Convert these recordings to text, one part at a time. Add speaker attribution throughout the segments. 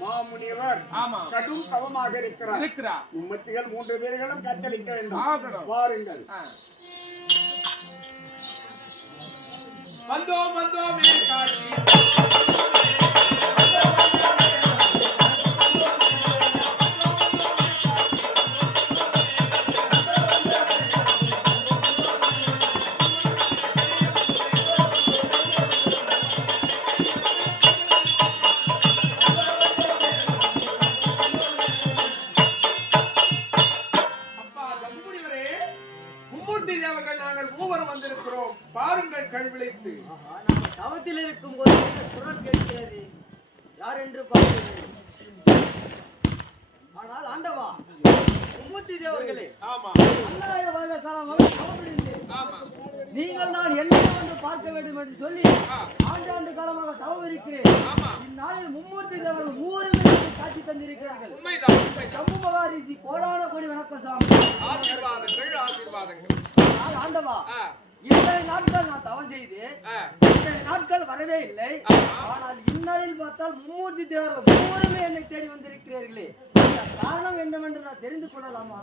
Speaker 1: மாமுனிவர் ஆமா. கடும் தவமாக இருக்கிறார்.
Speaker 2: இருக்கிறார்.
Speaker 1: உம்மத்திகள் மூன்று பேர்களும் கச்சலிக்க வேண்டும். வாருங்கள்.
Speaker 2: வந்தோம் வந்தோம் காட்சி நாங்கள் மூவரும் வந்திருக்கிறோம். பாருங்கள்
Speaker 3: ஆஹா, நம்ம தவத்தில் இருக்கும் போது குரல் கேட்கிறது? யார் என்று பார்க்கிறேன் ஆனால் ஆண்டவா மும்மூர்த்தி தேவர்களே
Speaker 2: ஆமா.
Speaker 3: வருட காலமாக.
Speaker 2: ஆமா.
Speaker 3: நீங்கள் நான் என்ன வந்து பார்க்க வேண்டும் என்று சொல்லி ஆண்டாண்டு காலமாக தவம் இருக்கிறேன் இந்நாளில் மும்மூர்த்தி தேவர்கள் காட்சி தந்திருக்கிறார்கள்.
Speaker 2: உண்மைதான்
Speaker 3: மகாரிஷி கோடான கோடி வணக்கம் சாமி.
Speaker 2: ஆசீர்வாதங்கள் ஆசீர்வாதங்கள்.
Speaker 3: ஆண்டவா இத்தனை நாட்கள் நான் தவம் செய்து இத்தனை நாட்கள் வரவே இல்லை. ஆனால் இந்நாளில் பார்த்தால் மும்மூர்த்தி தேவர்கள் மூவருமே என்னை தேடி வந்திருக்கிறீர்களே. காரணம் என்னவென்று நான் தெரிந்து கொள்ளலாமா?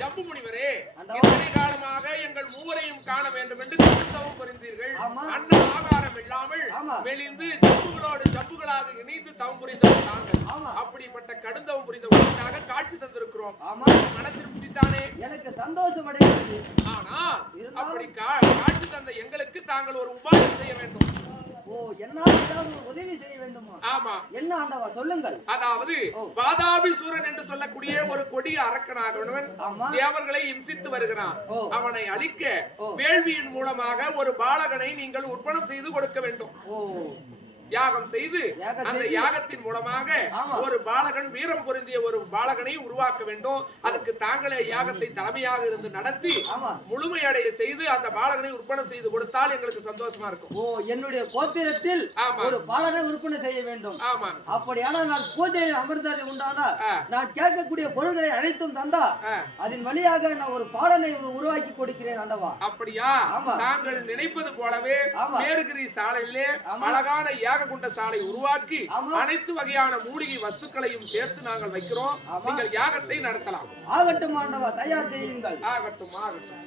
Speaker 2: ஜம்பு முனிவரே. இத்தனை காலமாக எங்கள் மூவரையும் காண வேண்டும் என்று திருத்தவம் புரிந்தீர்கள். அன்ன ஆகாரம் இல்லாமல். மெலிந்து ஜம்புகளோடு ஜம்புகளாக இணைந்து தவம் புரிந்தவர் நாங்கள். அப்படிப்பட்ட கடுந்தவம் புரிந்தவர்களுக்காக காட்சி தந்திருக்கிறோம். மன திருப்தி தானே
Speaker 3: எனக்கு சந்தோஷம் அடைகிறது.
Speaker 2: ஆனா
Speaker 3: இருந்தாலும்
Speaker 2: அப்படி காட்சி தந்த எங்களுக்கு தாங்கள் ஒரு உபாயம் செய்ய வேண்டும்.
Speaker 3: ஓ என்னால் ஏதாவது ஒரு உதவி செய்ய வேண்டுமா?
Speaker 2: ஆமா.
Speaker 3: என்ன ஆண்டவா சொல்லுங்கள்.
Speaker 2: அதாவது
Speaker 3: ஓ.
Speaker 2: வாதாபிசூரன் என்று சொல்லக்கூடிய ஒரு கொடிய அரக்கனாகவன் தேவர்களை இம்சித்து வருகிறான். அவனை அழிக்க. வேள்வியின் மூலமாக ஒரு பாலகனை நீங்கள் உற்பணம் செய்து கொடுக்க வேண்டும்.
Speaker 3: ஓ.
Speaker 2: யாகம் செய்து அந்த. யாகத்தின் மூலமாக. ஒரு பாலகன் வீரம் பொருந்திய ஒரு பாலகனை உருவாக்க வேண்டும் அதுக்கு தாங்களே யாகத்தை தலைமையாக இருந்து நடத்தி முழுமையடைய செய்து அந்த பாலகனை உற்பணம் செய்து கொடுத்தால் எங்களுக்கு சந்தோஷமா இருக்கும்
Speaker 3: ஓ என்னுடைய கோத்திரத்தில். ஒரு பாலனை விற்பனை செய்ய வேண்டும்
Speaker 2: ஆமா
Speaker 3: அப்படியானால் நான் பூஜையில் அமர்ந்தது உண்டானால்
Speaker 2: ஆ.
Speaker 3: நான் கேட்கக்கூடிய பொருள்களை அனைத்தும் தந்தா. அதன் வழியாக நான் ஒரு பாலனை உருவாக்கி கொடுக்கிறேன் ஆண்டவா
Speaker 2: அப்படியா. தாங்கள் நினைப்பது போலவே. மேருகிரி சாலையிலே
Speaker 3: ஆமா.
Speaker 2: அழகான யாககுண்ட சாலை உருவாக்கி. அனைத்து வகையான மூலிகை வஸ்துக்களையும் சேர்த்து நாங்கள் வைக்கிறோம். நீங்கள் யாகத்தை நடத்தலாம்
Speaker 3: ஆகட்டும் ஆண்டவா தயார் செய்யுங்கள்
Speaker 2: ஆகட்டும் ஆகட்டும்